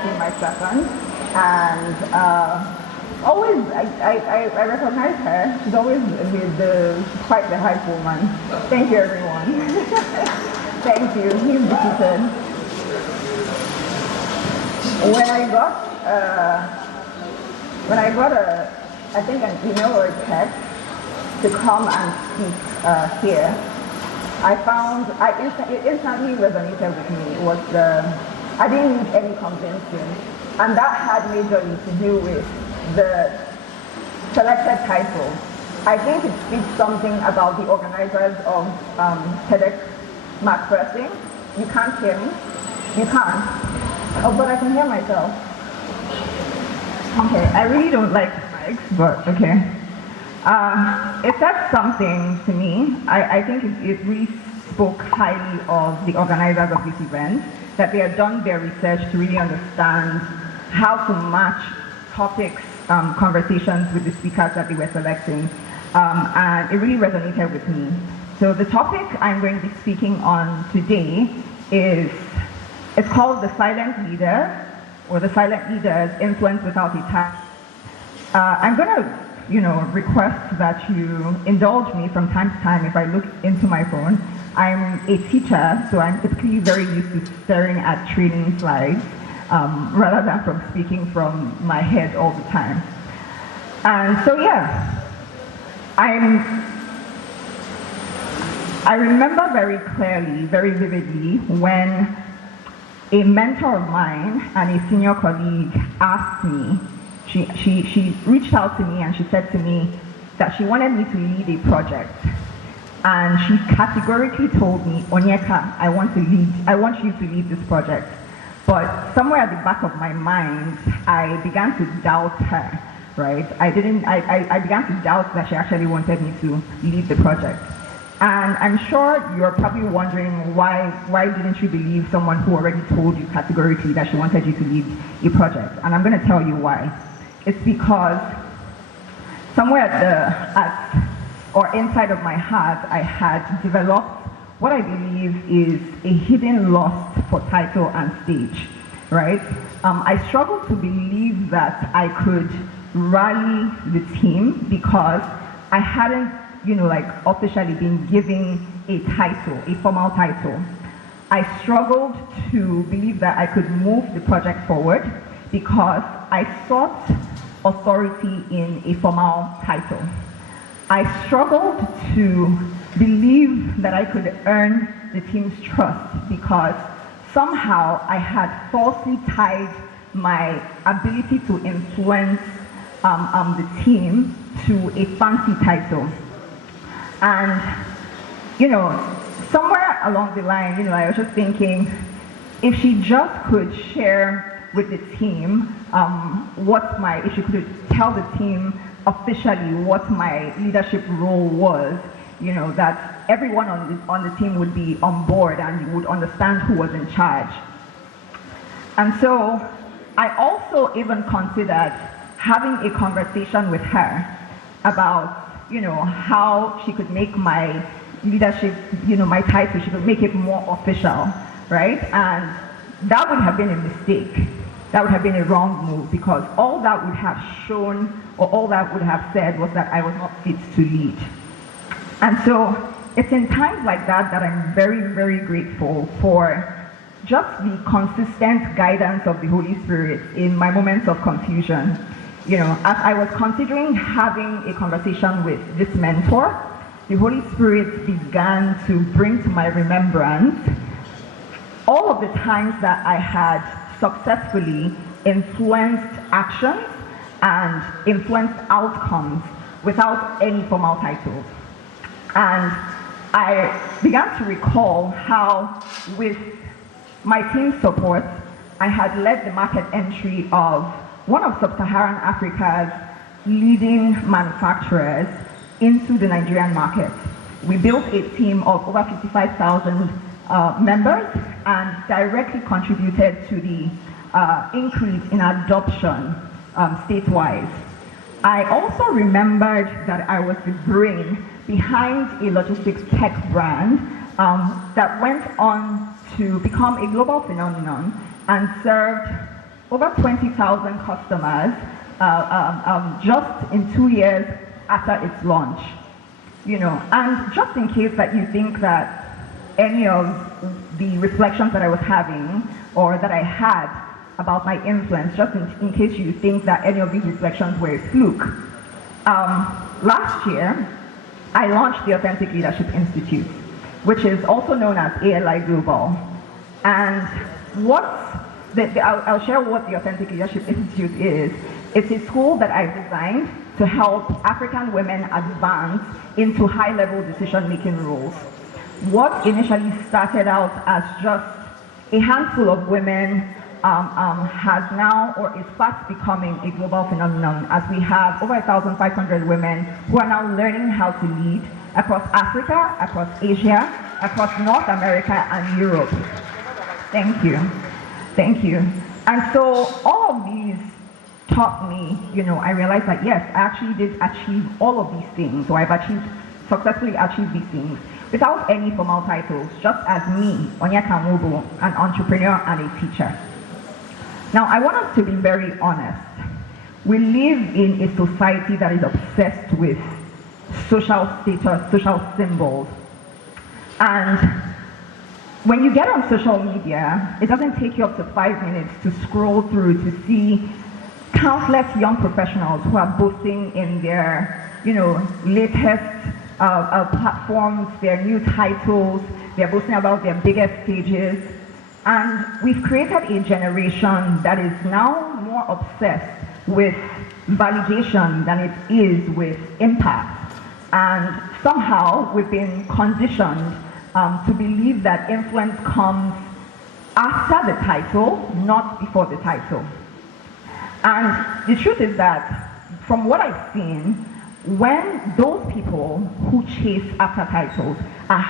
actually my second, and always I recognize her. She's always quite the hype woman. Thank you, everyone. Thank you. He's defeated. When I got I think an email or a text to come and speak here, it instantly resonated with me. It was I didn't need any convincing, and that had majorly to do with the selected title. I think it speaks something about the organizers of TEDxMcPherson. You can't hear me? You can't? Oh, but I can hear myself. Okay, I really don't like mics, but okay. It said something to me. I think it really spoke highly of the organizers of this event, that they had done their research to really understand how to match topics, conversations with the speakers that they were selecting. And it really resonated with me. So the topic I'm going to be speaking on today it's called The Silent Leader, or The Silent Leader's Influence Without a Tag. I'm going to request that you indulge me from time to time if I look into my phone. I'm a teacher, so I'm typically very used to staring at training slides rather than from speaking from my head all the time. And so yeah, I remember very clearly, very vividly, when a mentor of mine and a senior colleague asked me, she reached out to me and she said to me that she wanted me to lead a project. And she categorically told me, Onyeka, I want you to lead this project. But somewhere at the back of my mind, I began to doubt her, right? I began to doubt that she actually wanted me to lead the project. And I'm sure you're probably wondering why didn't you believe someone who already told you categorically that she wanted you to lead a project? And I'm going to tell you why. It's because somewhere inside of my heart, I had developed what I believe is a hidden lust for title and stage, right? I struggled to believe that I could rally the team because I hadn't officially been given a title, a formal title. I struggled to believe that I could move the project forward because I sought authority in a formal title. I struggled to believe that I could earn the team's trust because somehow I had falsely tied my ability to influence the team to a fancy title. And, somewhere along the line, I was just thinking, if she just could share with the team if she could tell the team officially what my leadership role was, that everyone on the team would be on board and would understand who was in charge. And so I also even considered having a conversation with her about how she could make my leadership, my title, she could make it more official, right? And that would have been a mistake. That would have been a wrong move because all that would have shown, or all that would have said, was that I was not fit to lead. And so it's in times like that that I'm very, very grateful for just the consistent guidance of the Holy Spirit in my moments of confusion. As I was considering having a conversation with this mentor, the Holy Spirit began to bring to my remembrance all of the times that I had successfully influenced actions and influenced outcomes without any formal titles. And I began to recall how, with my team's support, I had led the market entry of one of Sub-Saharan Africa's leading manufacturers into the Nigerian market. We built a team of over 55,000 members and directly contributed to the increase in adoption statewide. I also remembered that I was the brain behind a logistics tech brand that went on to become a global phenomenon and served over over 20,000 customers just in 2 years after its launch. And just in case that you think that any of the reflections that I was having or that I had about my influence, just in case you think that any of these reflections were a fluke, last year I launched the Authentic Leadership Institute, which is also known as ALI Global. And I'll share what the Authentic Leadership Institute is. It's a school that I've designed to help African women advance into high-level decision-making roles. What initially started out as just a handful of women has now, or is fast becoming, a global phenomenon, as we have over 1,500 women who are now learning how to lead across Africa, across Asia, across North America and Europe. Thank you. Thank you. And so all of these taught me, I realized that yes, I actually did achieve all of these things, or I've successfully achieved these things without any formal titles, just as me, Onyeka Nwobu, an entrepreneur and a teacher. Now, I want us to be very honest. We live in a society that is obsessed with social status, social symbols. And when you get on social media, it doesn't take you up to 5 minutes to scroll through to see countless young professionals who are boasting in their, latest platforms, their new titles. They're boasting about their biggest stages. And we've created a generation that is now more obsessed with validation than it is with impact. And somehow we've been conditioned to believe that influence comes after the title, not before the title. And the truth is that, from what I've seen, when those people who chase after titles are